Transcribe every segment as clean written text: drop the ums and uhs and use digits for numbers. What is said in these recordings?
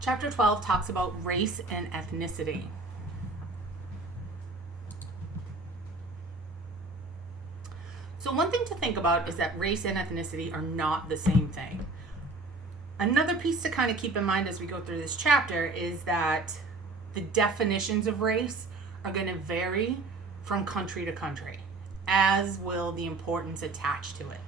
Chapter 12 talks about race and ethnicity. So one thing to think about is that race and ethnicity are not the same thing. Another piece to kind of keep in mind as we go through this chapter is that the definitions of race are going to vary from country to country, as will the importance attached to it.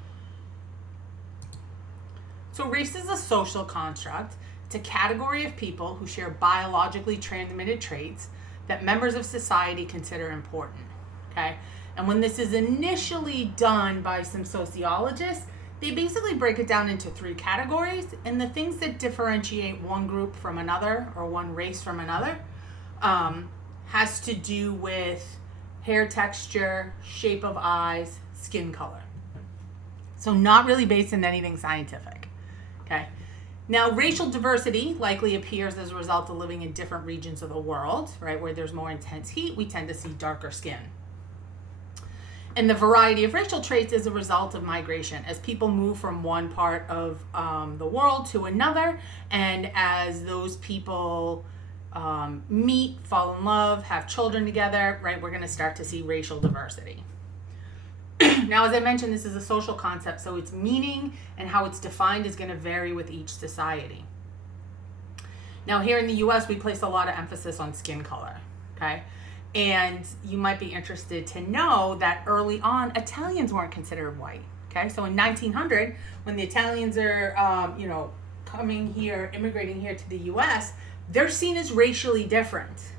So race is a social construct. It's a category of people who share biologically transmitted traits that members of society consider important, okay? And when this is initially done by some sociologists, they basically break it down into three categories, and the things that differentiate one group from another or one race from another has to do with hair texture, shape of eyes, skin color. So not really based in anything scientific, okay? Now, racial diversity likely appears as a result of living in different regions of the world, right? Where there's more intense heat, we tend to see darker skin. And the variety of racial traits is a result of migration as people move from one part of the world to another, and as those people meet, fall in love, have children together, right, we're going to start to see racial diversity. Now, as I mentioned, this is a social concept, so its meaning and how it's defined is going to vary with each society. Now, here in the US, we place a lot of emphasis on skin color, okay? And you might be interested to know that early on, Italians weren't considered white, okay? So in 1900, when the Italians are, coming here, immigrating here to the US, they're seen as racially different,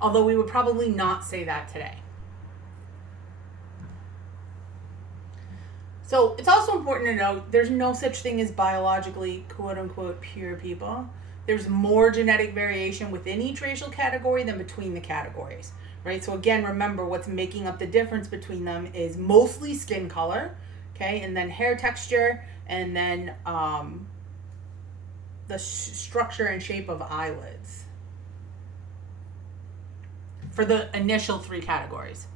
although we would probably not say that today. So it's also important to note there's no such thing as biologically quote unquote pure people. There's more genetic variation within each racial category than between the categories, right? So again, remember what's making up the difference between them is mostly skin color, okay? And then hair texture, and then the structure and shape of eyelids for the initial three categories.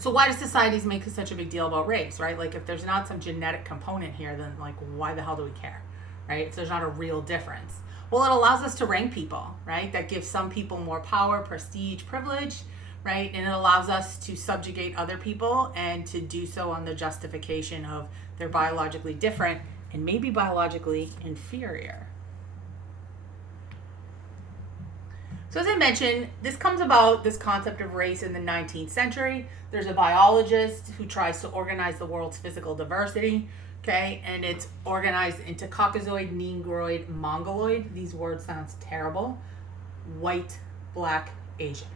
So why do societies make such a big deal about race, right? Like if there's not some genetic component here, then like why the hell do we care, right? If there's not a real difference. Well, it allows us to rank people, right? That gives some people more power, prestige, privilege, right? And it allows us to subjugate other people and to do so on the justification of they're biologically different and maybe biologically inferior. So as I mentioned, this comes about, this concept of race in the 19th century. There's a biologist who tries to organize the world's physical diversity, okay? And it's organized into Caucasoid, Negroid, Mongoloid. These words sound terrible. White, black, Asian.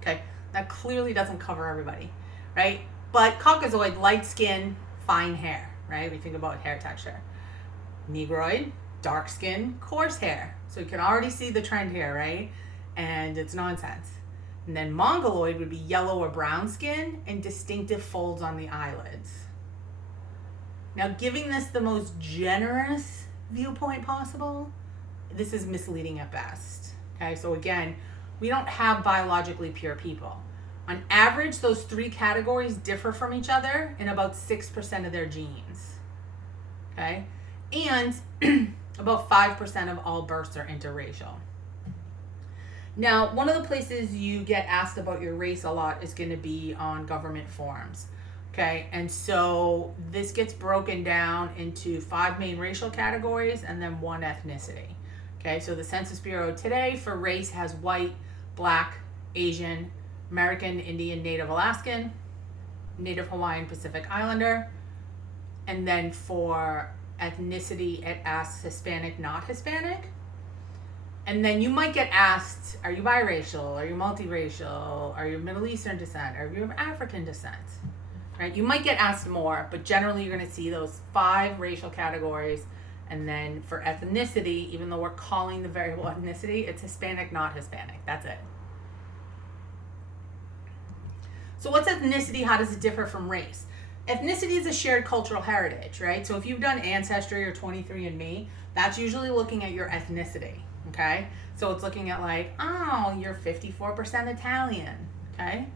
Okay, that clearly doesn't cover everybody, right? But Caucasoid, light skin, fine hair, right? We think about hair texture. Negroid, dark skin, coarse hair. So you can already see the trend here, right? And it's nonsense. And then Mongoloid would be yellow or brown skin and distinctive folds on the eyelids. Now, giving this the most generous viewpoint possible, this is misleading at best. Okay, so again, we don't have biologically pure people. On average, those three categories differ from each other in about 6% of their genes. Okay, and about 5% of all births are interracial. Now, one of the places you get asked about your race a lot is going to be on government forms. Okay, and so this gets broken down into 5 main racial categories and then 1 ethnicity. Okay, so the Census Bureau today for race has white, black, Asian, American, Indian, Native Alaskan, Native Hawaiian, Pacific Islander, and then for ethnicity it asks Hispanic, not Hispanic. And then you might get asked, are you biracial? Are you multiracial? Are you of Middle Eastern descent? Are you of African descent? Right? You might get asked more, but generally you're going to see those 5 racial categories. And then for ethnicity, even though we're calling the variable ethnicity, it's Hispanic, not Hispanic. That's it. So what's ethnicity? How does it differ from race? Ethnicity is a shared cultural heritage, right? So if you've done Ancestry or 23andMe, that's usually looking at your ethnicity, okay? So it's looking at like, oh, you're 54% Italian, okay?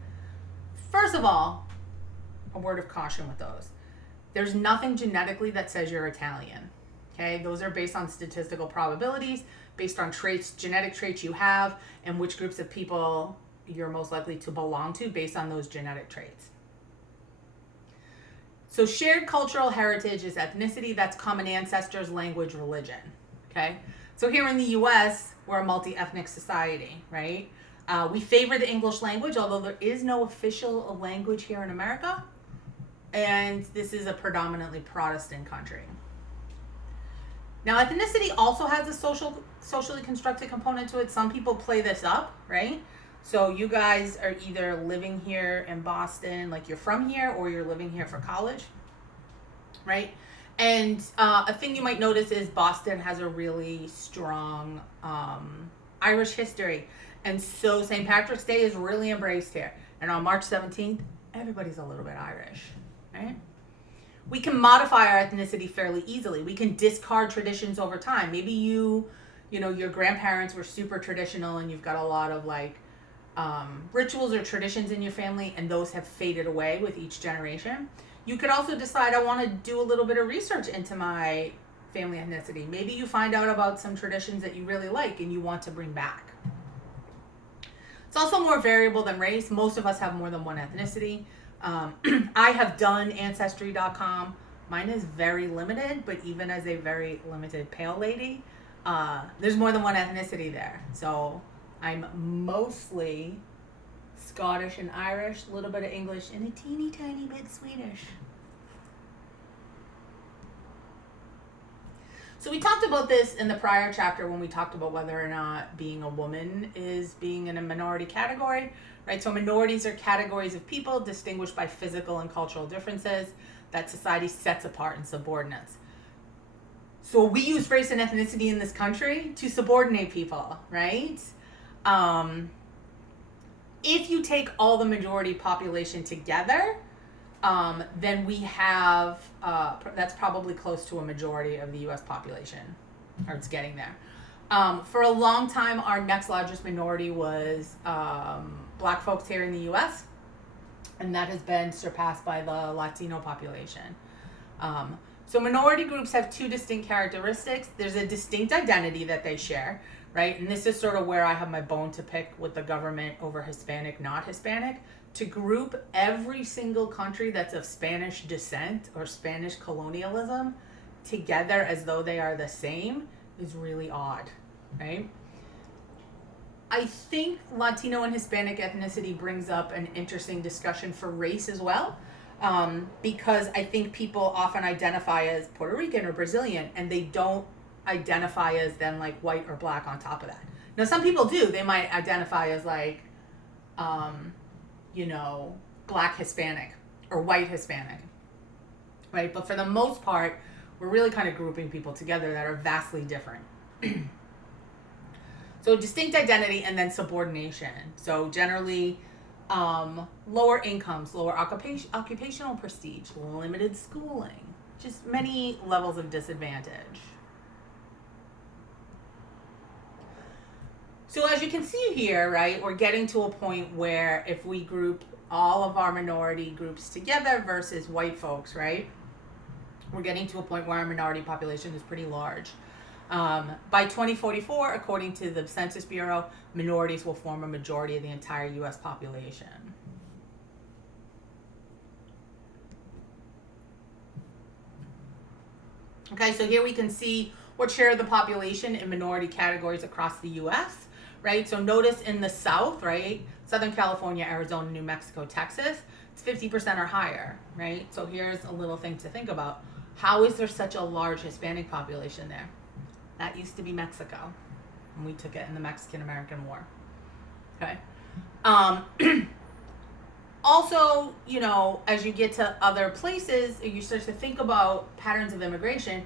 First of all, a word of caution with those. There's nothing genetically that says you're Italian, Okay, those are based on statistical probabilities, based on traits, genetic traits you have, and which groups of people you're most likely to belong to based on those genetic traits. So shared cultural heritage is ethnicity. That's common ancestors, language, religion. Okay, so here in the U.S., we're a multi-ethnic society, right? We favor the English language, although there is no official language here in America, and this is a predominantly Protestant country. Now, ethnicity also has a socially constructed component to it. Some people play this up, right? So you guys are either living here in Boston, like you're from here, or you're living here for college, right? And a thing you might notice is Boston has a really strong Irish history. And so St. Patrick's Day is really embraced here. And on March 17th, everybody's a little bit Irish, right? We can modify our ethnicity fairly easily. We can discard traditions over time. Maybe you know, your grandparents were super traditional and you've got a lot of like rituals or traditions in your family, and those have faded away with each generation. You could also decide, I want to do a little bit of research into my family ethnicity. Maybe you find out about some traditions that you really like and you want to bring back. It's also more variable than race. Most of us have more than one ethnicity. I have done Ancestry.com. Mine is very limited, but even as a very limited pale lady, there's more than one ethnicity there. So I'm mostly Scottish and Irish, a little bit of English, and a teeny tiny bit Swedish. So we talked about this in the prior chapter when we talked about whether or not being a woman is being in a minority category, right? So minorities are categories of people distinguished by physical and cultural differences that society sets apart in subordinates. So we use race and ethnicity in this country to subordinate people, right? If you take all the majority population together, then we have, that's probably close to a majority of the U.S. population, or it's getting there. For a long time, our next largest minority was Black folks here in the U.S., and that has been surpassed by the Latino population. So minority groups have two distinct characteristics. There's a distinct identity that they share, right? And this is sort of where I have my bone to pick with the government over Hispanic, not Hispanic. To group every single country that's of Spanish descent or Spanish colonialism together as though they are the same is really odd, right? I think Latino and Hispanic ethnicity brings up an interesting discussion for race as well, because I think people often identify as Puerto Rican or Brazilian, and they don't identify as then like white or black on top of that. Now, some people do. They might identify as like, Black Hispanic or white Hispanic, right? But for the most part, we're really kind of grouping people together that are vastly different. So distinct identity and then subordination. So generally, lower incomes, lower occupational prestige, limited schooling, just many levels of disadvantage. So as you can see here, right, we're getting to a point where if we group all of our minority groups together versus white folks, right, we're getting to a point where our minority population is pretty large. By 2044, according to the Census Bureau, minorities will form a majority of the entire U.S. population. Okay, so here we can see what share of the population in minority categories across the U.S., right? So notice in the South, right, Southern California, Arizona, New Mexico, Texas, it's 50% or higher, right? So here's a little thing to think about. How is there such a large Hispanic population there? That used to be Mexico, and we took it in the Mexican-American War, okay? Also, as you get to other places, you start to think about patterns of immigration.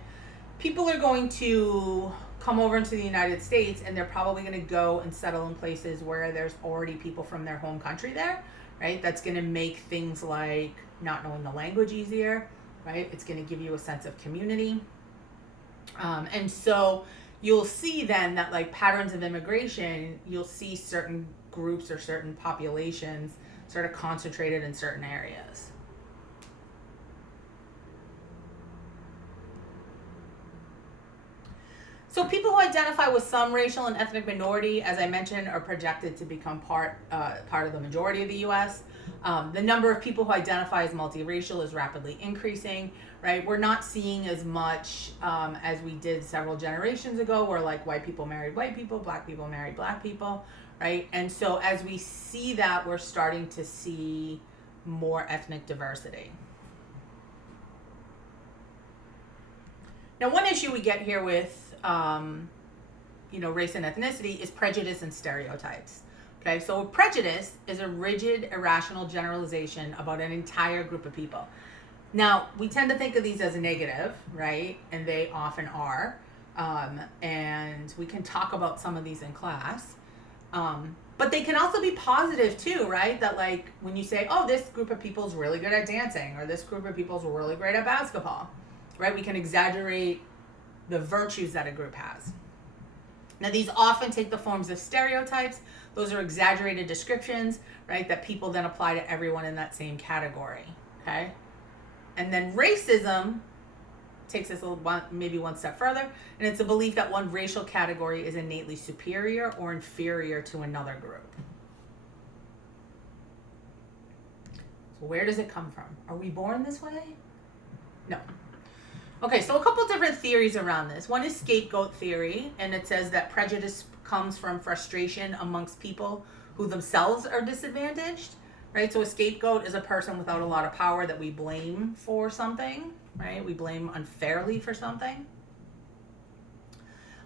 People are going to come over into the United States, and they're probably going to go and settle in places where there's already people from their home country there, right? That's going to make things like not knowing the language easier, right? It's going to give you a sense of community. And so you'll see then that like patterns of immigration, you'll see certain groups or certain populations sort of concentrated in certain areas. So people who identify with some racial and ethnic minority, as I mentioned, are projected to become part of the majority of the U.S. The number of people who identify as multiracial is rapidly increasing, right? We're not seeing as much as we did several generations ago, where like white people married white people, black people married black people, right? And so as we see that, we're starting to see more ethnic diversity. Now, one issue we get here with race and ethnicity is prejudice and stereotypes. Okay, so prejudice is a rigid, irrational generalization about an entire group of people. Now, we tend to think of these as negative, right? And they often are. And we can talk about some of these in class. But they can also be positive too, right? That like when you say, oh, this group of people is really good at dancing, or this group of people is really great at basketball, right? We can exaggerate the virtues that a group has. Now, these often take the forms of stereotypes. Those are exaggerated descriptions, right, that people then apply to everyone in that same category, okay? And then racism takes us maybe one step further, and it's a belief that one racial category is innately superior or inferior to another group. So where does it come from? Are we born this way? No. Okay, so a couple different theories around this. One is scapegoat theory, and it says that prejudice comes from frustration amongst people who themselves are disadvantaged, right? So a scapegoat is a person without a lot of power that we blame for something, right? We blame unfairly for something.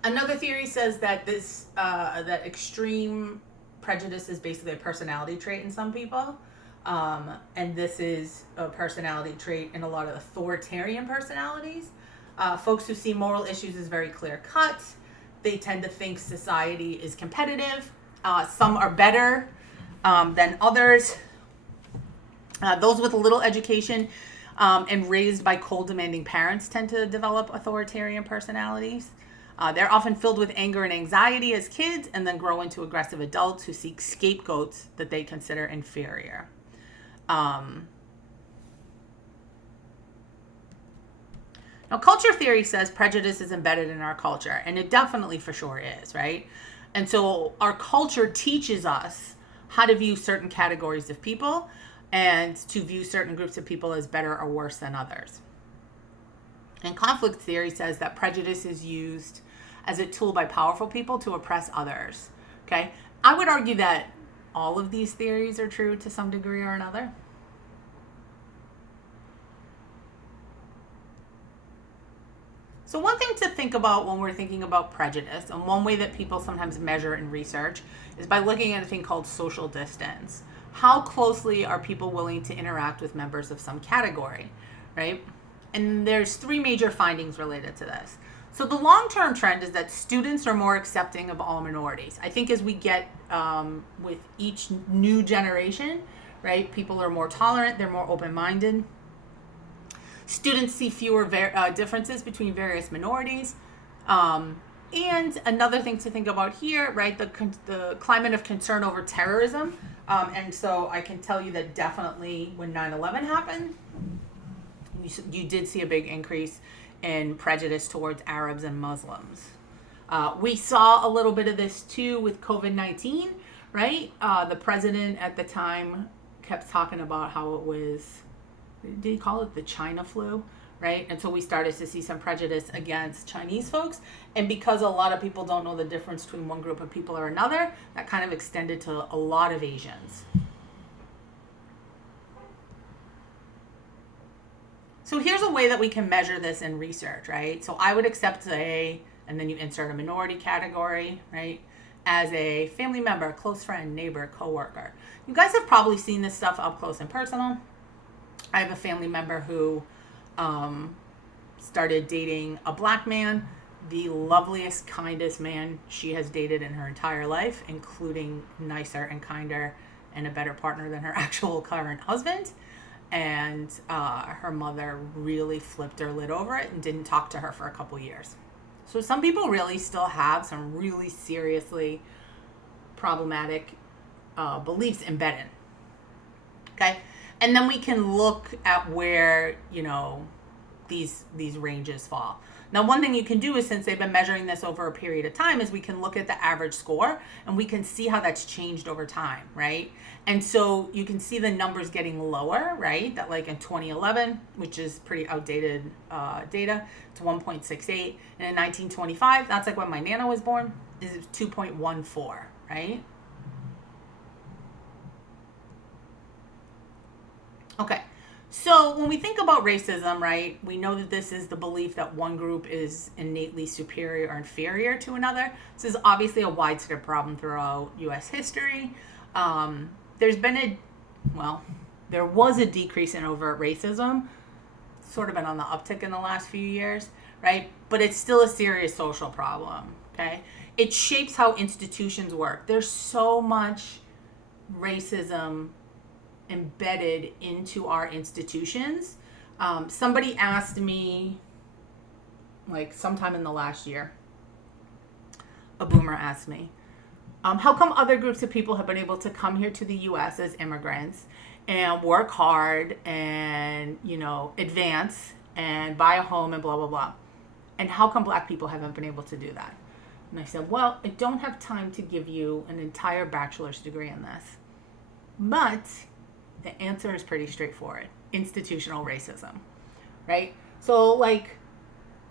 Another theory says that that extreme prejudice is basically a personality trait in some people. And this is a personality trait in a lot of authoritarian personalities. Folks who see moral issues as very clear cut. They tend to think society is competitive. Some are better than others. Those with a little education and raised by cold, demanding parents tend to develop authoritarian personalities. They're often filled with anger and anxiety as kids and then grow into aggressive adults who seek scapegoats that they consider inferior. Now, culture theory says prejudice is embedded in our culture, and it definitely for sure is, right? And so our culture teaches us how to view certain categories of people and to view certain groups of people as better or worse than others. And conflict theory says that prejudice is used as a tool by powerful people to oppress others, okay? I would argue that all of these theories are true to some degree or another. So one thing to think about when we're thinking about prejudice, and one way that people sometimes measure in research, is by looking at a thing called social distance. How closely are people willing to interact with members of some category, right? And there's three major findings related to this. So the long-term trend is that students are more accepting of all minorities. I think as we get with each new generation, right, people are more tolerant, they're more open-minded. Students see fewer differences between various minorities. And another thing to think about here, right, the climate of concern over terrorism. And so I can tell you that definitely when 9/11 happened, you did see a big increase in prejudice towards Arabs and Muslims. We saw a little bit of this too with COVID-19, right? The president at the time kept talking about how it was, did he call it the China flu, right? And so we started to see some prejudice against Chinese folks. And because a lot of people don't know the difference between one group of people or another, that kind of extended to a lot of Asians. So here's a way that we can measure this in research, right? So I would accept and then you insert a minority category, right? As a family member, close friend, neighbor, coworker. You guys have probably seen this stuff up close and personal. I have a family member who started dating a black man, the loveliest, kindest man she has dated in her entire life, including nicer and kinder and a better partner than her actual current husband. And her mother really flipped her lid over it and didn't talk to her for a couple years. So some people really still have some really seriously problematic beliefs embedded. Okay? And then we can look at where, these ranges fall. Now, one thing you can do is, since they've been measuring this over a period of time, is we can look at the average score and we can see how that's changed over time, right? And so you can see the numbers getting lower, right? That like in 2011, which is pretty outdated data, it's 1.68. And in 1925, that's like when my Nana was born, is 2.14, right? Okay. So when we think about racism, right, we know that this is the belief that one group is innately superior or inferior to another. This is obviously a widespread problem throughout U.S. history. There was a decrease in overt racism, sort of been on the uptick in the last few years, right? But it's still a serious social problem, okay? It shapes how institutions work. There's so much racism embedded into our institutions. Somebody asked me, like sometime in the last year, a boomer asked me, how come other groups of people have been able to come here to the U.S. as immigrants and work hard and, advance and buy a home and blah, blah, blah. And how come black people haven't been able to do that? And I said, well, I don't have time to give you an entire bachelor's degree in this. But the answer is pretty straightforward. Institutional racism, right? So like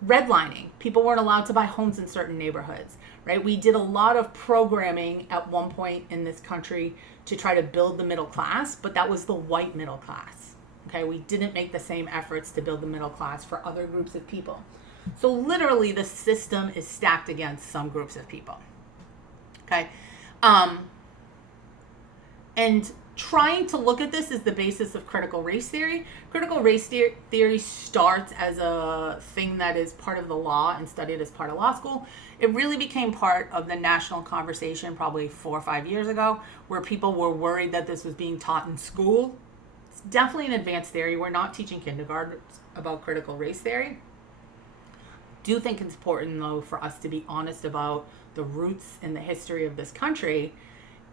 redlining, people weren't allowed to buy homes in certain neighborhoods, right? We did a lot of programming at one point in this country to try to build the middle class, but that was the white middle class, okay? We didn't make the same efforts to build the middle class for other groups of people. So literally the system is stacked against some groups of people, okay? And trying to look at this is the basis of critical race theory. Critical race theory starts as a thing that is part of the law and studied as part of law school. It really became part of the national conversation probably 4 or 5 years ago, where people were worried that this was being taught in school. It's definitely an advanced theory. We're not teaching kindergarten about critical race theory. Do think it's important, though, for us to be honest about the roots and the history of this country.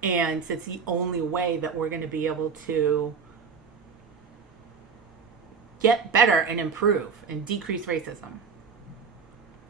And it's the only way that we're going to be able to get better and improve and decrease racism.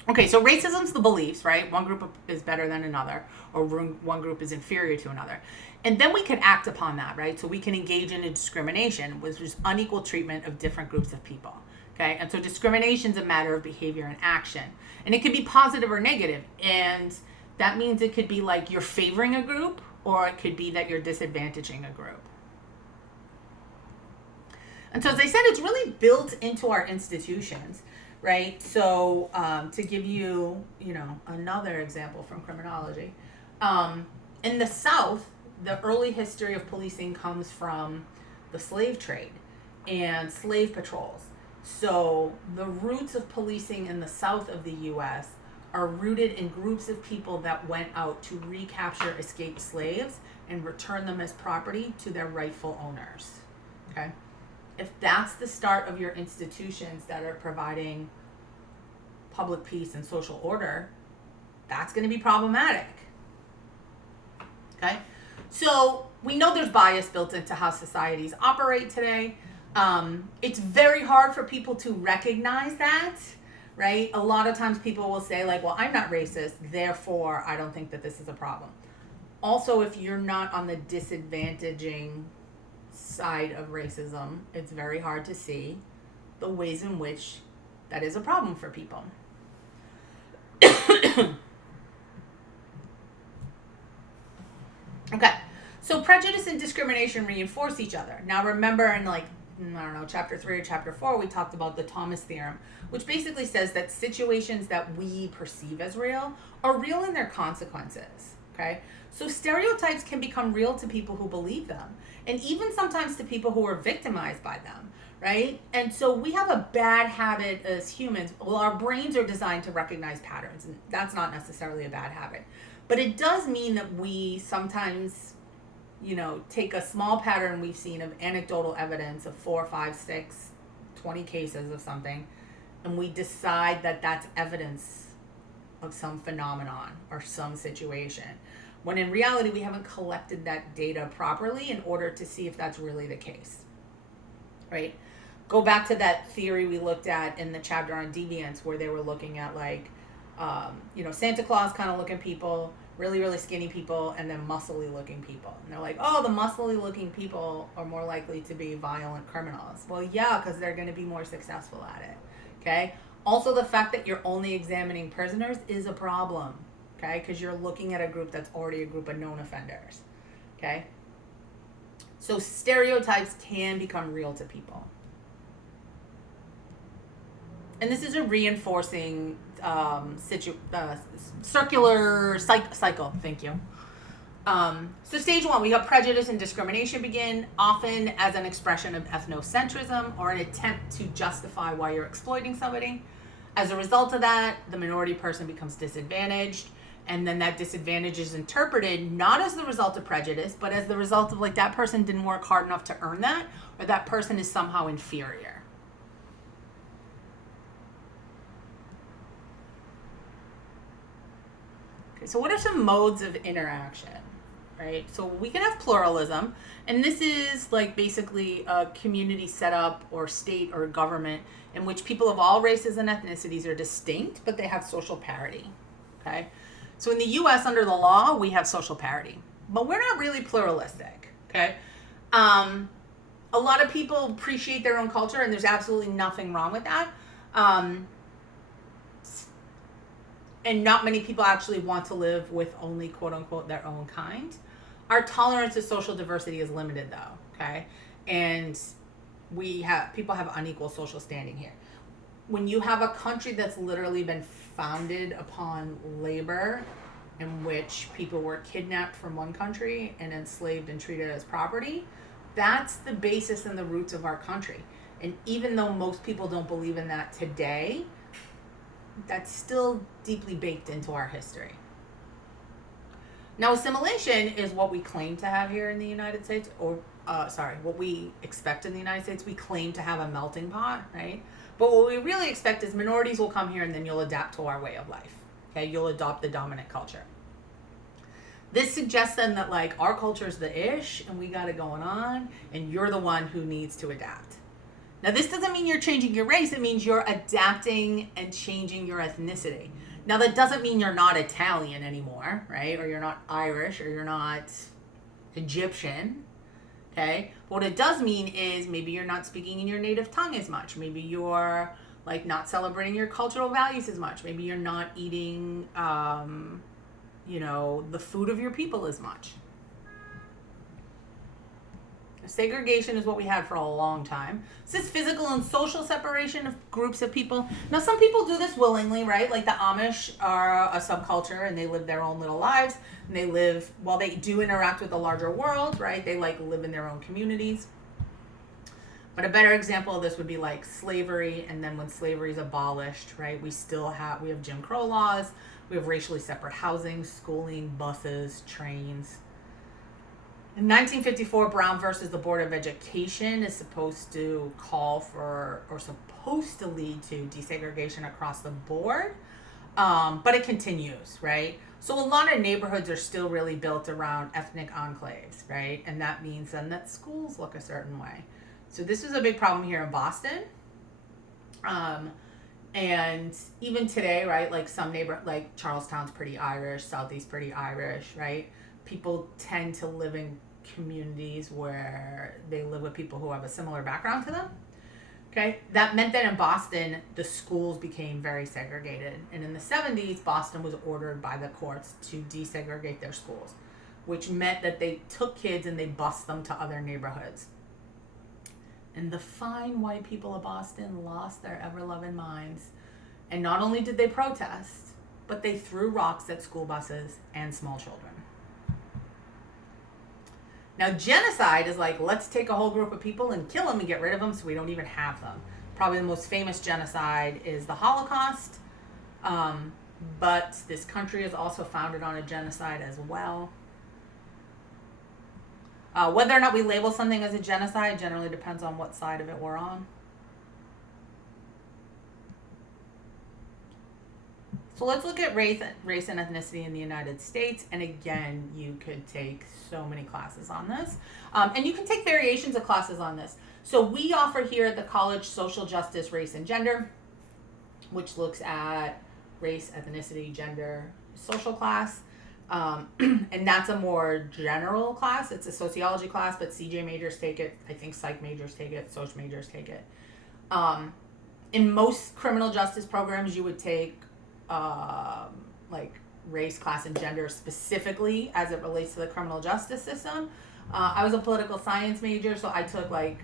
Okay, so racism's the beliefs, right? One group is better than another, or one group is inferior to another. And then we can act upon that, right? So we can engage in a discrimination, which is unequal treatment of different groups of people. Okay, and so discrimination is a matter of behavior and action. And it could be positive or negative. And that means it could be like you're favoring a group, or it could be that you're disadvantaging a group. And so, as I said, it's really built into our institutions, right? So, to give you, another example from criminology, in the South, the early history of policing comes from the slave trade and slave patrols. So, the roots of policing in the South of the U.S. are rooted in groups of people that went out to recapture escaped slaves and return them as property to their rightful owners. Okay? If that's the start of your institutions that are providing public peace and social order, that's going to be problematic. Okay? So we know there's bias built into how societies operate today. It's very hard for people to recognize that. Right? A lot of times people will say like, well, I'm not racist, therefore I don't think that this is a problem. Also, if you're not on the disadvantaging side of racism, it's very hard to see the ways in which that is a problem for people. Okay, so prejudice and discrimination reinforce each other. Now remember in chapter 3 or chapter 4, we talked about the Thomas theorem, which basically says that situations that we perceive as real are real in their consequences, okay? So stereotypes can become real to people who believe them, and even sometimes to people who are victimized by them, right? And so we have a bad habit as humans. Well, our brains are designed to recognize patterns, and that's not necessarily a bad habit. But it does mean that we sometimes take a small pattern we've seen of anecdotal evidence of 4, 5, 6, 20 cases of something, and we decide that that's evidence of some phenomenon or some situation, when in reality we haven't collected that data properly in order to see if that's really the case, right? Go back to that theory we looked at in the chapter on deviance, where they were looking at like, Santa Claus kind of looking people, really, really skinny people, and then muscly looking people. And they're like, oh, the muscly looking people are more likely to be violent criminals. Well, yeah, because they're going to be more successful at it. Okay. Also, the fact that you're only examining prisoners is a problem. Okay, because you're looking at a group that's already a group of known offenders. Okay. So stereotypes can become real to people. And this is a reinforcing circular cycle. Thank you. So stage one, we got prejudice and discrimination begin, often as an expression of ethnocentrism or an attempt to justify why you're exploiting somebody. As a result of that, the minority person becomes disadvantaged, and then that disadvantage is interpreted not as the result of prejudice, but as the result of like that person didn't work hard enough to earn that, or that person is somehow inferior. So what are some modes of interaction, right? So we can have pluralism, and this is like basically a community setup or state or government in which people of all races and ethnicities are distinct, but they have social parity, okay? So in the US, under the law, we have social parity, but we're not really pluralistic, okay? A lot of people appreciate their own culture, and there's absolutely nothing wrong with that. And not many people actually want to live with only quote unquote their own kind. Our tolerance to social diversity is limited though, okay? And people have unequal social standing here. When you have a country that's literally been founded upon labor, in which people were kidnapped from one country and enslaved and treated as property, that's the basis and the roots of our country. And even though most people don't believe in that today, that's still deeply baked into our history. Now, assimilation is what we claim to have here in the United States, what we expect in the United States. We claim to have a melting pot, right? But what we really expect is minorities will come here and then you'll adapt to our way of life. Okay, you'll adopt the dominant culture. This suggests then that like our culture is the ish and we got it going on, and you're the one who needs to adapt. Now, this doesn't mean you're changing your race. It means you're adapting and changing your ethnicity. Now, that doesn't mean you're not Italian anymore, right? Or you're not Irish, or you're not Egyptian, okay? But what it does mean is maybe you're not speaking in your native tongue as much. Maybe you're like not celebrating your cultural values as much. Maybe you're not eating, the food of your people as much. Segregation is what we had for a long time. This is physical and social separation of groups of people. Now, some people do this willingly, right? Like the Amish are a subculture and they live their own little lives. And they live, while they do interact with the larger world, right? They like live in their own communities. But a better example of this would be like slavery. And then when slavery is abolished, right? We have Jim Crow laws. We have racially separate housing, schooling, buses, trains. In 1954, Brown versus the Board of Education is supposed to call for, or supposed to lead to, desegregation across the board, but it continues, right? So a lot of neighborhoods are still really built around ethnic enclaves, right? And that means then that schools look a certain way. So this was a big problem here in Boston. And even today, right, like some like Charlestown's pretty Irish, Southeast pretty Irish, right? People tend to live in communities where they live with people who have a similar background to them. Okay, that meant that in Boston, the schools became very segregated. And in the 70s, Boston was ordered by the courts to desegregate their schools, which meant that they took kids and they bused them to other neighborhoods. And the fine white people of Boston lost their ever-loving minds. And not only did they protest, but they threw rocks at school buses and small children. Now, genocide is like, let's take a whole group of people and kill them and get rid of them so we don't even have them. Probably the most famous genocide is the Holocaust. But this country is also founded on a genocide as well. Whether or not we label something as a genocide generally depends on what side of it we're on. So let's look at race and ethnicity in the United States. And again, you could take so many classes on this. And you can take variations of classes on this. So we offer here at the college social justice, race, and gender, which looks at race, ethnicity, gender, social class. And that's a more general class. It's a sociology class, but CJ majors take it. I think psych majors take it. Soc majors take it. In most criminal justice programs, you would take like race, class, and gender specifically as it relates to the criminal justice system. I was a political science major, so I took like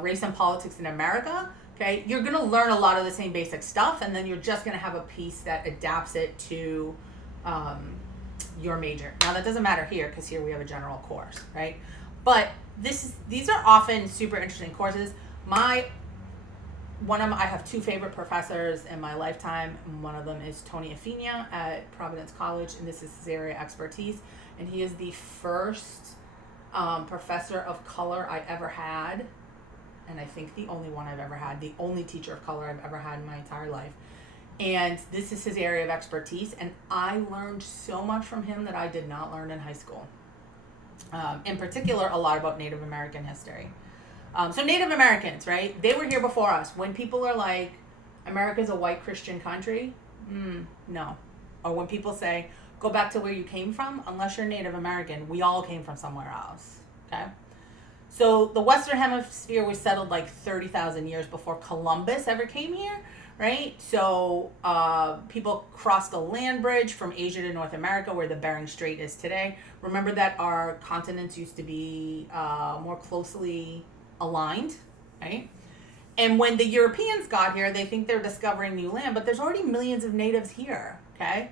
race and politics in America. Okay, you're going to learn a lot of the same basic stuff, and then you're just going to have a piece that adapts it to your major. Now that doesn't matter here because here we have a general course, right? But these are often super interesting courses. I have two favorite professors in my lifetime. One of them is Tony Affinia at Providence College, and this is his area of expertise. And he is the first professor of color I ever had, and I think the only one I've ever had, the only teacher of color I've ever had in my entire life. And this is his area of expertise, and I learned so much from him that I did not learn in high school. In particular, a lot about Native American history. So Native Americans, right? They were here before us. When people are like, America's a white Christian country, no. Or when people say, go back to where you came from, unless you're Native American, we all came from somewhere else, okay? So the Western Hemisphere was settled like 30,000 years before Columbus ever came here, right? So people crossed a land bridge from Asia to North America, where the Bering Strait is today. Remember that our continents used to be more closely aligned, right? And when the Europeans got here, they think they're discovering new land, but there's already millions of natives here, okay?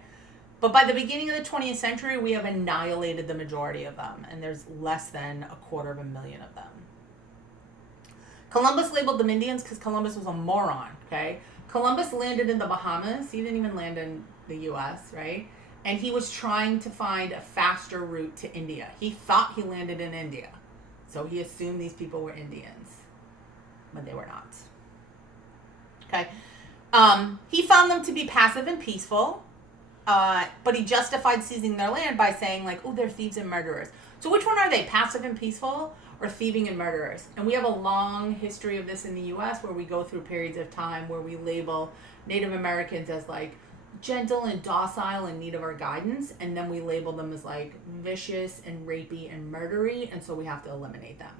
But by the beginning of the 20th century, we have annihilated the majority of them, and there's less than 250,000 of them. Columbus labeled them Indians because Columbus was a moron, okay? Columbus landed in the Bahamas. He didn't even land in the U.S., right? And he was trying to find a faster route to India. He thought he landed in India, so he assumed these people were Indians, but they were not. Okay? He found them to be passive and peaceful. But he justified seizing their land by saying, like, oh, they're thieves and murderers. So which one are they, passive and peaceful or thieving and murderers? And we have a long history of this in the U.S. where we go through periods of time where we label Native Americans as, like, gentle and docile in need of our guidance, and then we label them as, like, vicious and rapey and murdery, and so we have to eliminate them.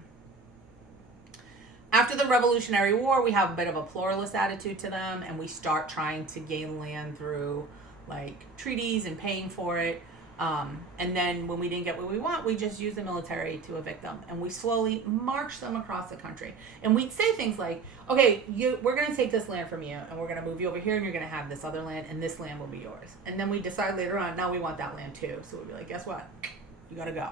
After the Revolutionary War, we have a bit of a pluralist attitude to them, and we start trying to gain land through like treaties and paying for it, and then when we didn't get what we want, we just use the military to evict them, and we slowly march them across the country. And we'd say things like, okay, we're going to take this land from you, and we're going to move you over here, and you're going to have this other land, and this land will be yours. And then we decide later on, now we want that land too. So we'd be like, guess what, you got to go.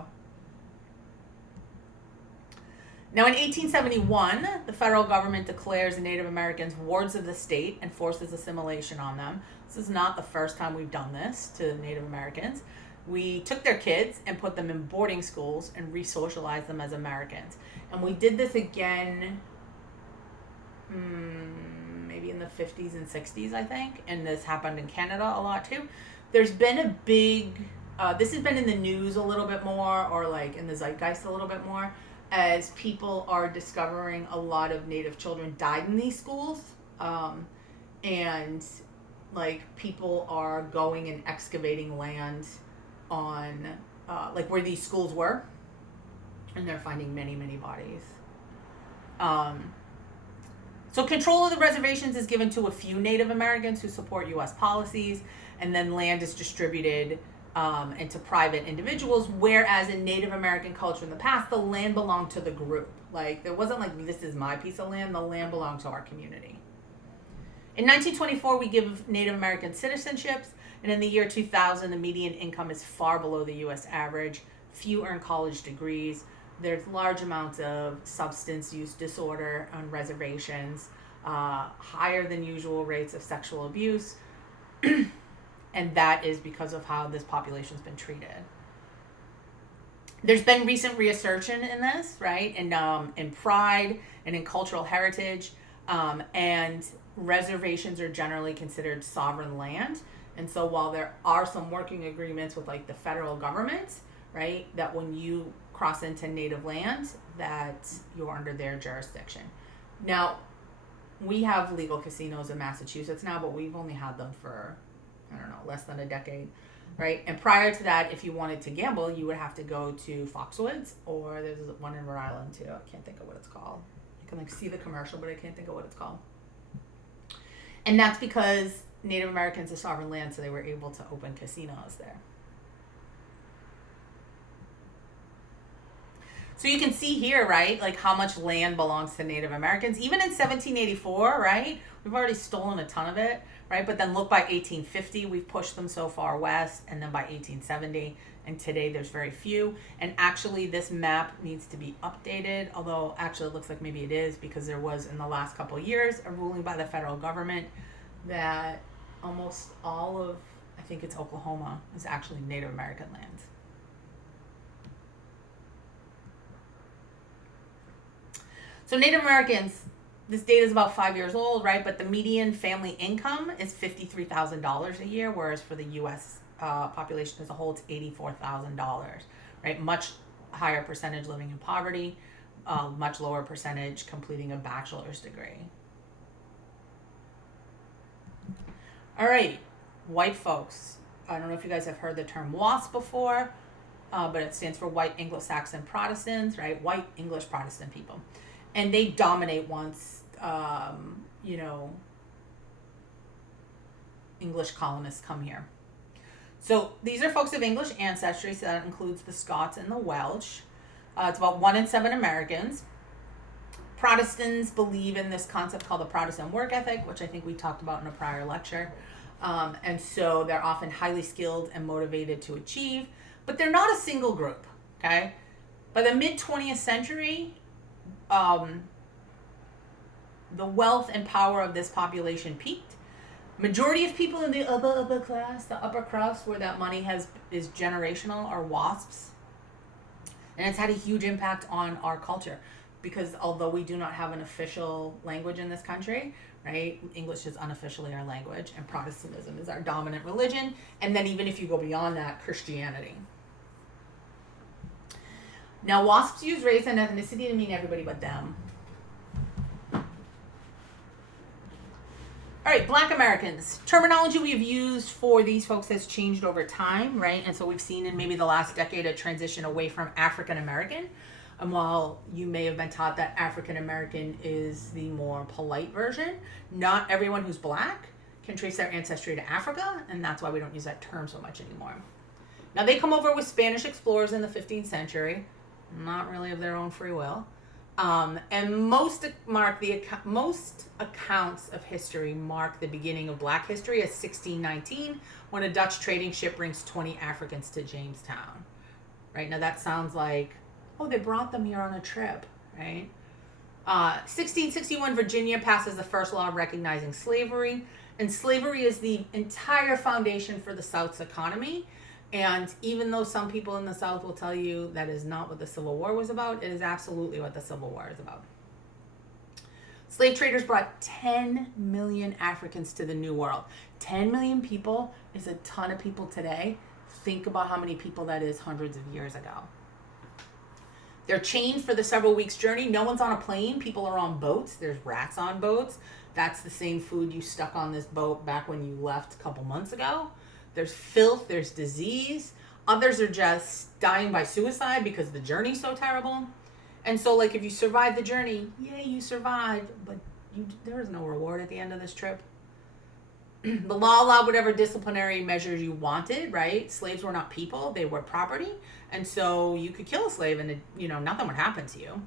Now in 1871, the federal government declares Native Americans wards of the state and forces assimilation on them. This is not the first time we've done this to Native Americans. We took their kids and put them in boarding schools and re-socialized them as Americans. And we did this again maybe in the 50s and 60s, I think. And this happened in Canada a lot too. There's been a big, this has been in the news a little bit more, or like in the zeitgeist a little bit more, as people are discovering a lot of Native children died in these schools. And like people are going and excavating land on like where these schools were, and they're finding many, many bodies. So control of the reservations is given to a few Native Americans who support U.S. policies, and then land is distributed into private individuals, whereas in Native American culture in the past, the land belonged to the group. Like, there wasn't like, this is my piece of land, the land belonged to our community. In 1924, we give Native American citizenships, and in the year 2000, the median income is far below the U.S. average. Few earn college degrees. There's large amounts of substance use disorder on reservations, higher than usual rates of sexual abuse, and that is because of how this population's been treated. There's been recent reassertion in this, right, in pride and in cultural heritage, and reservations are generally considered sovereign land. And so while there are some working agreements with like the federal government, right, that when you cross into native land, that you're under their jurisdiction. Now, we have legal casinos in Massachusetts now, but we've only had them for, I don't know, less than a decade, right? And prior to that, if you wanted to gamble, you would have to go to Foxwoods, or there's one in Rhode Island too. I can't think of what it's called. You can like see the commercial, but I can't think of what it's called. And that's because Native Americans are sovereign land, so they were able to open casinos there. So you can see here, right, like how much land belongs to Native Americans. Even in 1784, right, we've already stolen a ton of it, right? But then look, by 1850, we've pushed them so far west, and then by 1870, and today there's very few. And actually, this map needs to be updated, although actually it looks like maybe it is, because there was, in the last couple of years, a ruling by the federal government that almost all of, I think it's Oklahoma, is actually Native American land. So Native Americans, this data is about 5 years old, right? But the median family income is $53,000 a year, whereas for the U.S. Population as a whole, it's $84,000, right? Much higher percentage living in poverty, much lower percentage completing a bachelor's degree. All right, white folks. I don't know if you guys have heard the term WASP before, but it stands for White Anglo-Saxon Protestants, right? White English Protestant people. And they dominate once, English colonists come here. So these are folks of English ancestry, so that includes the Scots and the Welsh. It's about 1 in 7 Americans. Protestants believe in this concept called the Protestant work ethic, which I think we talked about in a prior lecture. And so they're often highly skilled and motivated to achieve, but they're not a single group, okay? By the mid-20th century, the wealth and power of this population peaked. Majority of people in the upper class, the upper crust, where that money is generational, are WASPs. And it's had a huge impact on our culture, because although we do not have an official language in this country, right, English is unofficially our language, and Protestantism is our dominant religion, and then even if you go beyond that, Christianity. Now, WASPs use race and ethnicity to mean everybody but them. All right, Black Americans. Terminology we've used for these folks has changed over time, right? And so we've seen in maybe the last decade a transition away from African American. And while you may have been taught that African American is the more polite version, not everyone who's Black can trace their ancestry to Africa, and that's why we don't use that term so much anymore. Now, they come over with Spanish explorers in the 15th century, not really of their own free will. And most accounts of history mark the beginning of Black history as 1619, when a Dutch trading ship brings 20 Africans to Jamestown. Right, now that sounds like, oh, they brought them here on a trip, right? 1661, Virginia passes the first law recognizing slavery, and slavery is the entire foundation for the South's economy. And even though some people in the South will tell you that is not what the Civil War was about, it is absolutely what the Civil War is about. Slave traders brought 10 million Africans to the New World. 10 million people is a ton of people today. Think about how many people that is hundreds of years ago. They're chained for the several weeks journey. No one's on a plane. People are on boats. There's rats on boats. That's the same food you stuck on this boat back when you left a couple months ago. There's filth, there's disease. Others are just dying by suicide because the journey's so terrible. And so, like, if you survive the journey, yay, you survived, but there is no reward at the end of this trip. The law allowed whatever disciplinary measures you wanted, right? Slaves were not people, they were property. And so you could kill a slave and, nothing would happen to you.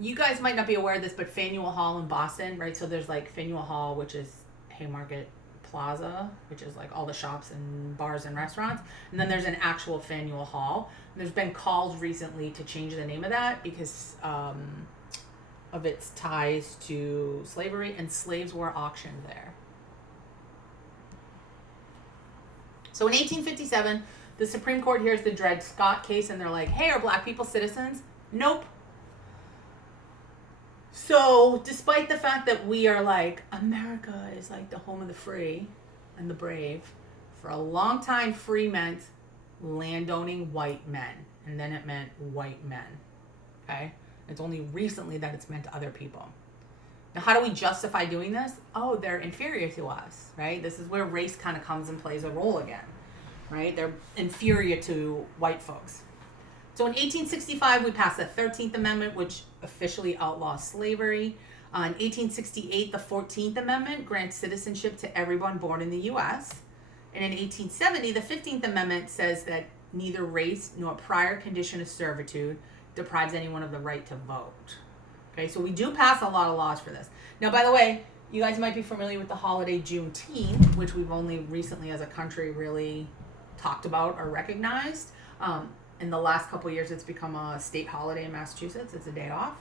You guys might not be aware of this, but Faneuil Hall in Boston, right? So there's like Faneuil Hall, which is Haymarket Plaza, which is like all the shops and bars and restaurants, and then there's an actual Faneuil Hall. And there's been calls recently to change the name of that because of its ties to slavery, and slaves were auctioned there. So in 1857, the Supreme Court hears the Dred Scott case, and they're like, hey, are Black people citizens? Nope. So despite the fact that we are like, America is like the home of the free and the brave, for a long time free meant landowning white men. And then it meant white men. Okay? It's only recently that it's meant other people. Now, how do we justify doing this? Oh, they're inferior to us, right? This is where race kind of comes and plays a role again, right? They're inferior to white folks. So in 1865, we passed the 13th Amendment, which officially outlaws slavery. In 1868, the 14th Amendment grants citizenship to everyone born in the U.S. And in 1870, the 15th Amendment says that neither race nor prior condition of servitude deprives anyone of the right to vote. Okay, so we do pass a lot of laws for this. Now, by the way, you guys might be familiar with the holiday Juneteenth, which we've only recently as a country really talked about or recognized. In the last couple of years, it's become a state holiday in Massachusetts. It's a day off.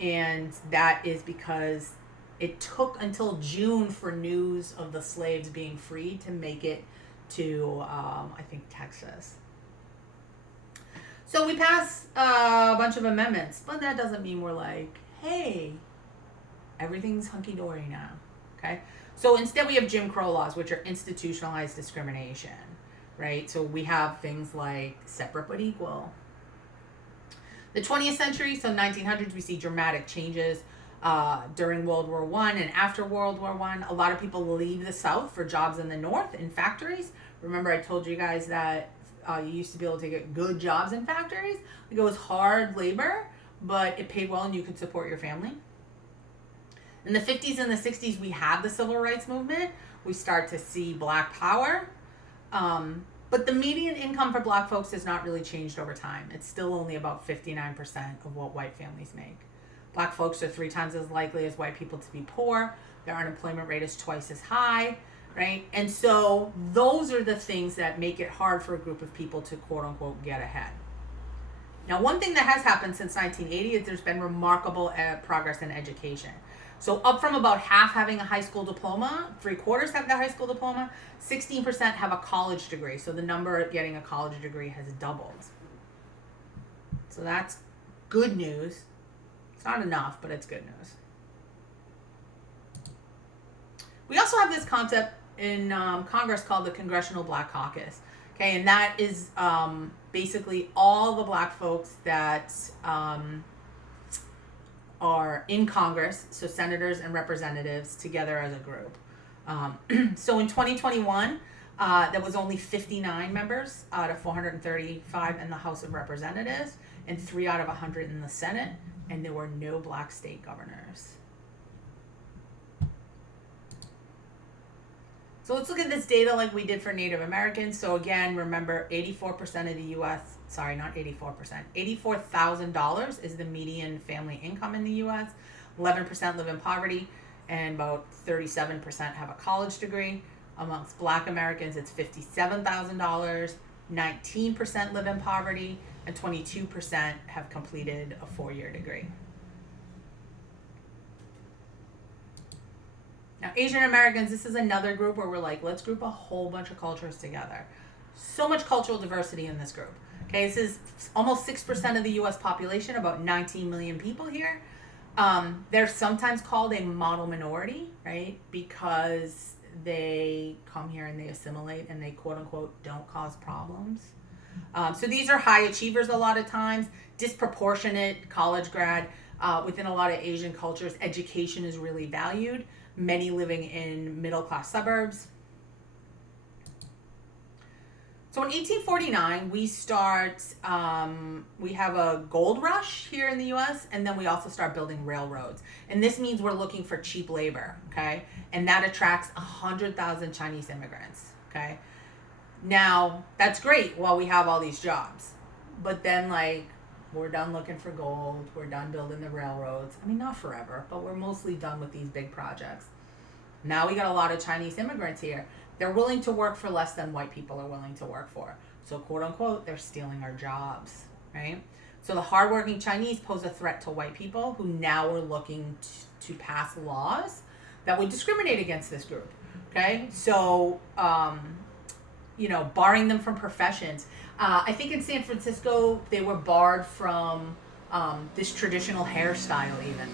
And that is because it took until June for news of the slaves being freed to make it to, I think, Texas. So we pass a bunch of amendments, but that doesn't mean we're like, hey, everything's hunky-dory now, okay? So instead we have Jim Crow laws, which are institutionalized discrimination, right? So we have things like separate but equal. The 20th century, so 1900s, we see dramatic changes during World War I and after World War I. A lot of people leave the South for jobs in the North in factories. Remember I told you guys that you used to be able to get good jobs in factories. It was hard labor, but it paid well and you could support your family. In the 50s and the 60s, we have the civil rights movement. We start to see black power. But the median income for black folks has not really changed over time. It's still only about 59% of what white families make. Black folks are 3 times as likely as white people to be poor. Their unemployment rate is twice as high, right? And so those are the things that make it hard for a group of people to quote unquote get ahead. Now, one thing that has happened since 1980 is there's been remarkable progress in education. So up from about half having a high school diploma, 3/4 have the high school diploma, 16% have a college degree. So the number getting a college degree has doubled. So that's good news. It's not enough, but it's good news. We also have this concept in Congress called the Congressional Black Caucus. Okay, and that is basically all the black folks that are in Congress, so senators and representatives together as a group. So in 2021, there was only 59 members out of 435 in the House of Representatives and 3 out of 100 in the Senate, and there were no black state governors. So let's look at this data like we did for Native Americans. So again, remember 84% of the U.S., sorry, not 84%, $84,000 is the median family income in the U.S. 11% live in poverty, and about 37% have a college degree. Amongst Black Americans, it's $57,000, 19% live in poverty, and 22% have completed a 4-year degree. Now, Asian Americans, this is another group where we're like, let's group a whole bunch of cultures together. So much cultural diversity in this group. Okay, this is almost 6% of the U.S. population, about 19 million people here. They're sometimes called a model minority, right? Because they come here and they assimilate and they quote unquote don't cause problems. So these are high achievers a lot of times, disproportionate college grad. Within a lot of Asian cultures, education is really valued. Many living in middle-class suburbs. So in 1849, we have a gold rush here in the U.S., and then we also start building railroads. And this means we're looking for cheap labor, okay? And that attracts 100,000 Chinese immigrants, okay? Now, that's great while we have all these jobs. But then, like, we're done looking for gold. We're done building the railroads. I mean, not forever, but we're mostly done with these big projects. Now we got a lot of Chinese immigrants here. They're willing to work for less than white people are willing to work for. So, quote unquote, they're stealing our jobs, right? So the hardworking Chinese pose a threat to white people who now are looking to pass laws that would discriminate against this group, okay? So, barring them from professions. I think in San Francisco, they were barred from this traditional hairstyle even.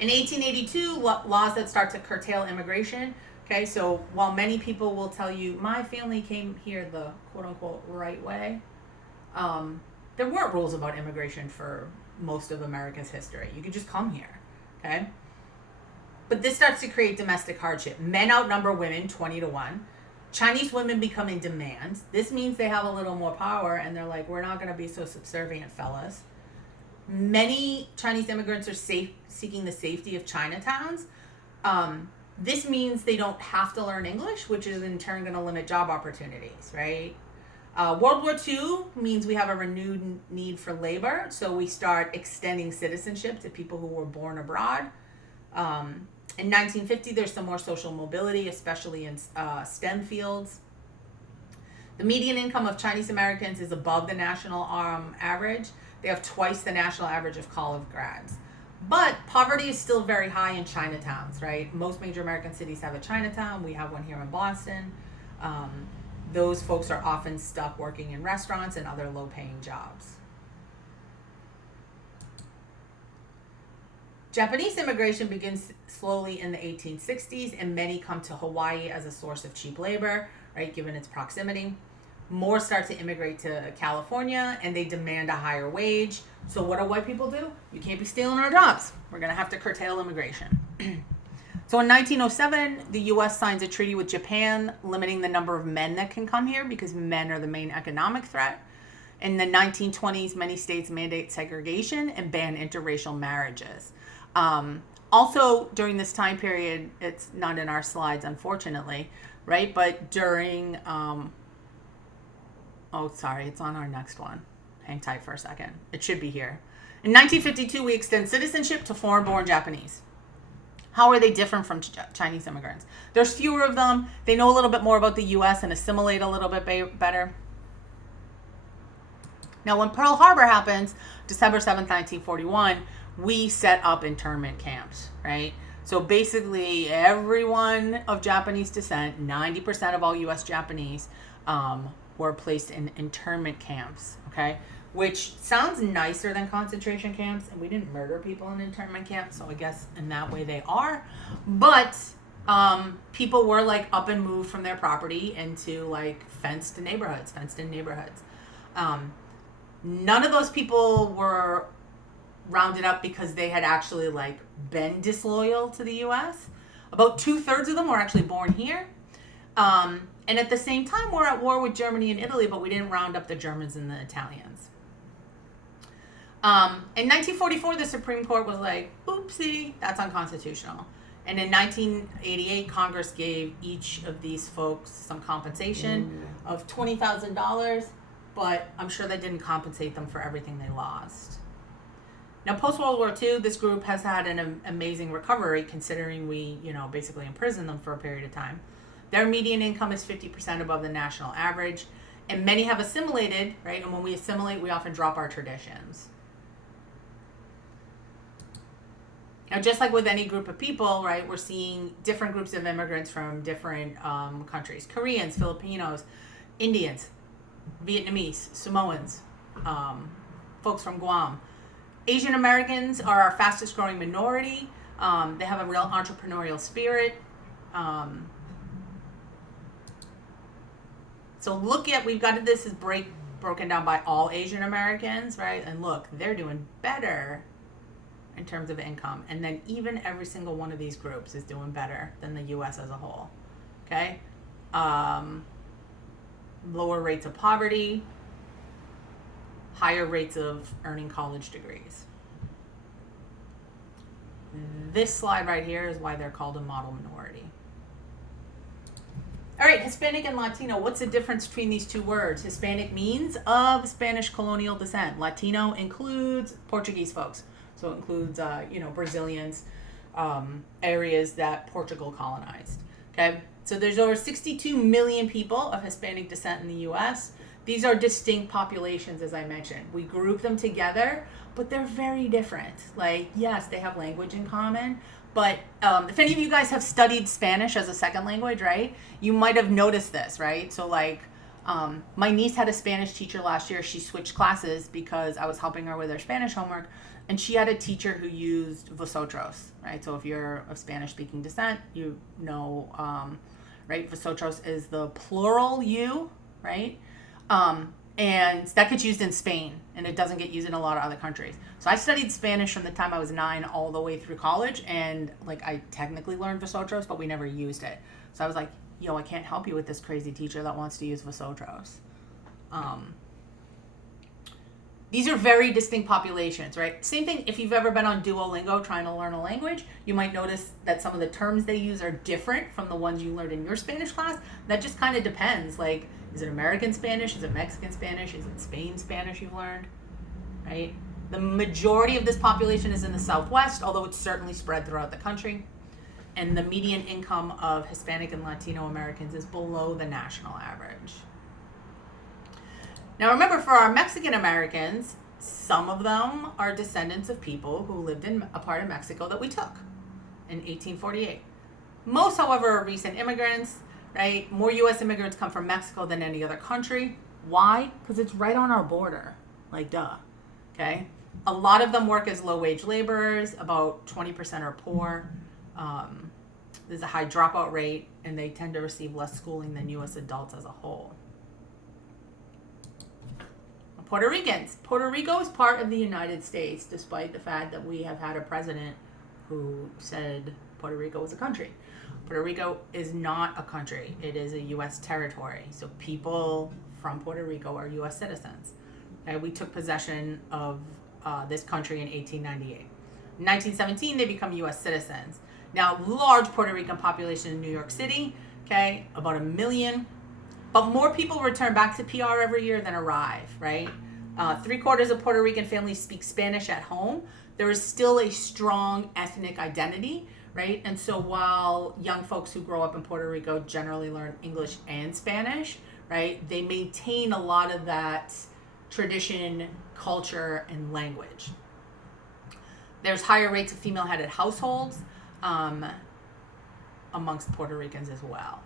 In 1882, laws that start to curtail immigration Okay, so while many people will tell you, my family came here the quote unquote right way, there weren't rules about immigration for most of America's history. You could just come here, okay? But this starts to create domestic hardship. Men outnumber women 20-1. Chinese women become in demand. This means they have a little more power, and they're like, we're not going to be so subservient, fellas. Many Chinese immigrants are seeking the safety of Chinatowns. This means they don't have to learn English, which is in turn going to limit job opportunities, right? World War II means we have a renewed need for labor, so we start extending citizenship to people who were born abroad. In 1950, there's some more social mobility, especially in STEM fields. The median income of Chinese Americans is above the national average. They have twice the national average of college grads. But poverty is still very high in Chinatowns, right? Most major American cities have a Chinatown. We have one here in Boston. Those folks are often stuck working in restaurants and other low-paying jobs. Japanese immigration begins slowly in the 1860s, and many come to Hawaii as a source of cheap labor, right, given its proximity. More start to immigrate to California, and they demand a higher wage. So what do white people do? You can't be stealing our jobs. We're going to have to curtail immigration. So in 1907, the U.S. signs a treaty with Japan, limiting the number of men that can come here because men are the main economic threat. In the 1920s, many states mandate segregation and ban interracial marriages. Also, during this time period, it's not in our slides, unfortunately, right? But during, it's on our next one. Hang tight for a second. It should be here. In 1952, we extend citizenship to foreign-born Japanese. How are they different from Chinese immigrants? There's fewer of them. They know a little bit more about the U.S. and assimilate a little bit better. Now, when Pearl Harbor happens, December 7th, 1941, we set up internment camps, right? So basically, everyone of Japanese descent, 90% of all U.S. Japanese, were placed in internment camps, okay? Which sounds nicer than concentration camps, and we didn't murder people in internment camps, so I guess in that way they are. But people were like up and moved from their property into like fenced in neighborhoods. None of those people were rounded up because they had actually like been disloyal to the U.S. About 2/3 of them were actually born here. And at the same time, we're at war with Germany and Italy, but we didn't round up the Germans and the Italians. In 1944, the Supreme Court was like, oopsie, that's unconstitutional. And in 1988, Congress gave each of these folks some compensation of $20,000, but I'm sure that didn't compensate them for everything they lost. Now, post-World War II, this group has had an amazing recovery considering we, basically imprisoned them for a period of time. Their median income is 50% above the national average, and many have assimilated, right? And when we assimilate, we often drop our traditions. Now, just like with any group of people, right, we're seeing different groups of immigrants from different countries. Koreans, Filipinos, Indians, Vietnamese, Samoans, folks from Guam. Asian Americans are our fastest growing minority. They have a real entrepreneurial spirit. So we've got this is broken down by all Asian Americans, right? And look, they're doing better in terms of income. And then even every single one of these groups is doing better than the U.S. as a whole, okay? Lower rates of poverty, higher rates of earning college degrees. This slide right here is why they're called a model minority. All right, Hispanic and Latino. What's the difference between these two words? Hispanic means of Spanish colonial descent. Latino includes Portuguese folks. So it includes, Brazilians, areas that Portugal colonized. Okay, so there's over 62 million people of Hispanic descent in the U.S. These are distinct populations, as I mentioned. We group them together, but they're very different. Like, yes, they have language in common, but if any of you guys have studied Spanish as a second language, right, you might have noticed this, right? So, like, my niece had a Spanish teacher last year. She switched classes because I was helping her with her Spanish homework. And she had a teacher who used vosotros, right? So if you're of Spanish-speaking descent, you know, right? Vosotros is the plural you, right? And that gets used in Spain, and it doesn't get used in a lot of other countries. So I studied Spanish from the time I was 9 all the way through college, and like I technically learned vosotros, but we never used it. So I was like, yo, I can't help you with this crazy teacher that wants to use vosotros. These are very distinct populations, right? Same thing if you've ever been on Duolingo trying to learn a language, you might notice that some of the terms they use are different from the ones you learned in your Spanish class. That just kind of depends. Like, is it American Spanish? Is it Mexican Spanish? Is it Spain Spanish you've learned, right? The majority of this population is in the Southwest, although it's certainly spread throughout the country. And the median income of Hispanic and Latino Americans is below the national average. Now remember, for our Mexican Americans, some of them are descendants of people who lived in a part of Mexico that we took in 1848. Most, however, are recent immigrants, right? More U.S. immigrants come from Mexico than any other country. Why? Because it's right on our border. Like, duh. Okay? A lot of them work as low-wage laborers. About 20% are poor. There's a high dropout rate, and they tend to receive less schooling than U.S. adults as a whole. Puerto Ricans. Puerto Rico is part of the United States, despite the fact that we have had a president who said Puerto Rico was a country. Puerto Rico is not a country. It is a U.S. territory. So people from Puerto Rico are U.S. citizens. Okay, we took possession of this country in 1898. In 1917, they become U.S. citizens. Now, large Puerto Rican population in New York City, okay, about 1 million. But more people return back to PR every year than arrive, right? 3/4 of Puerto Rican families speak Spanish at home. There is still a strong ethnic identity, right? And so while young folks who grow up in Puerto Rico generally learn English and Spanish, right, they maintain a lot of that tradition, culture, and language. There's higher rates of female-headed households amongst Puerto Ricans as well.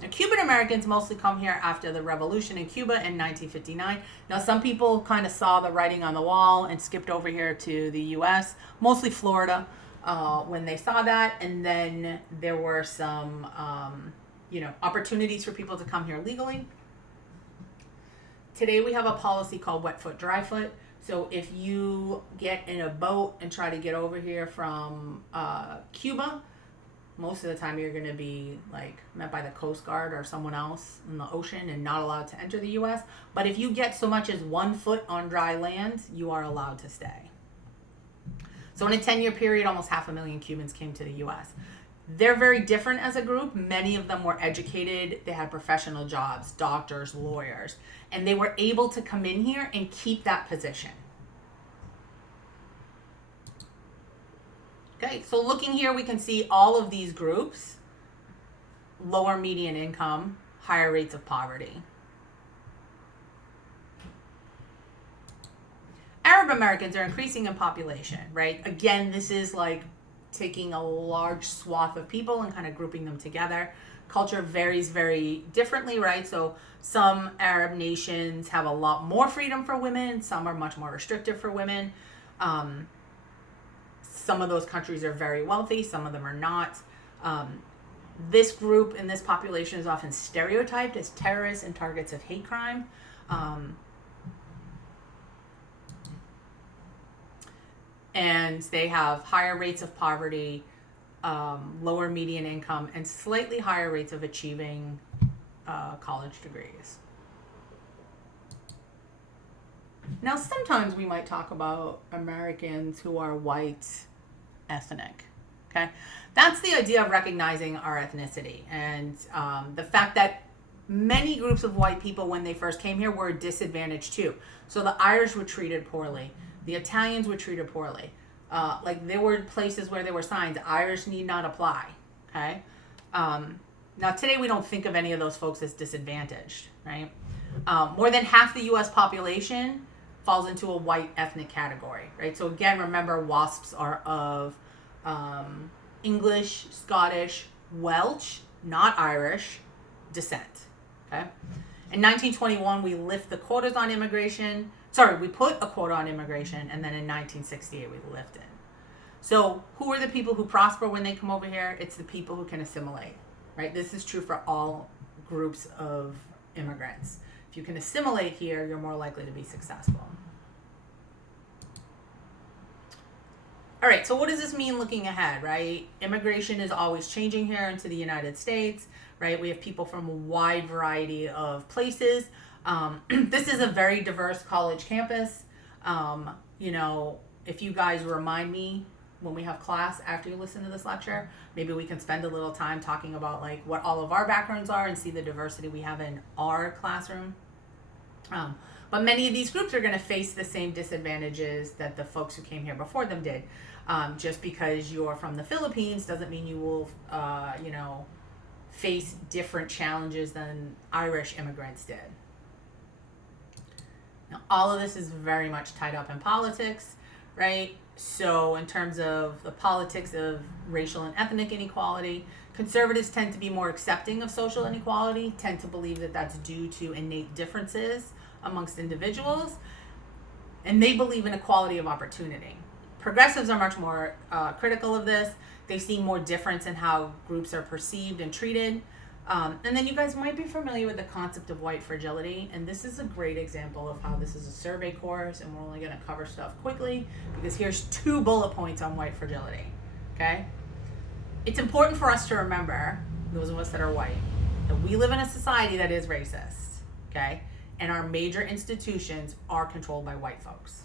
Now, Cuban Americans mostly come here after the revolution in Cuba in 1959. Now, some people kind of saw the writing on the wall and skipped over here to the U.S., mostly Florida, when they saw that. And then there were some, opportunities for people to come here legally. Today, we have a policy called wet foot, dry foot. So if you get in a boat and try to get over here from Cuba, most of the time you're going to be met by the Coast Guard or someone else in the ocean and not allowed to enter the U.S. But if you get so much as 1 foot on dry land, you are allowed to stay. So in a 10-year period, almost 500,000 Cubans came to the U.S. They're very different as a group. Many of them were educated. They had professional jobs, doctors, lawyers, and they were able to come in here and keep that position. Okay, so looking here, we can see all of these groups: lower median income, higher rates of poverty. Arab Americans are increasing in population, right? Again, this is like taking a large swath of people and kind of grouping them together. Culture varies very differently, right? So some Arab nations have a lot more freedom for women. Some are much more restrictive for women. Some of those countries are very wealthy. Some of them are not. This group in this population is often stereotyped as terrorists and targets of hate crime. And they have higher rates of poverty, lower median income, and slightly higher rates of achieving college degrees. Now, sometimes we might talk about Americans who are white ethnic, okay? That's the idea of recognizing our ethnicity and the fact that many groups of white people, when they first came here, were disadvantaged too. So the Irish were treated poorly. The Italians were treated poorly. There were places where there were signs, Irish need not apply, okay? Now, today we don't think of any of those folks as disadvantaged, right? More than half the U.S. population falls into a white ethnic category, right? So again, remember, WASPs are of English, Scottish, Welsh, not Irish, descent, okay? In 1921, we lift the quotas on immigration sorry, we put a quota on immigration, and then in 1968 we lifted. So who are the people who prosper when they come over here? It's the people who can assimilate, right? This is true for all groups of immigrants. If you can assimilate here, you're more likely to be successful. All right, so what does this mean looking ahead, right? Immigration is always changing here into the United States, right? We have people from a wide variety of places. This is a very diverse college campus. If you guys remind me when we have class after you listen to this lecture, maybe we can spend a little time talking about like what all of our backgrounds are and see the diversity we have in our classroom. But many of these groups are going to face the same disadvantages that the folks who came here before them did. Just because you're from the Philippines doesn't mean you will, face different challenges than Irish immigrants did. Now, all of this is very much tied up in politics, right? So in terms of the politics of racial and ethnic inequality, conservatives tend to be more accepting of social inequality, tend to believe that that's due to innate differences amongst individuals, and they believe in equality of opportunity. Progressives are much more critical of this. They see more difference in how groups are perceived and treated. And then you guys might be familiar with the concept of white fragility, and this is a great example of how this is a survey course, and we're only going to cover stuff quickly because here's 2 bullet points on white fragility, okay? It's important for us to remember, those of us that are white, that we live in a society that is racist, okay? And our major institutions are controlled by white folks.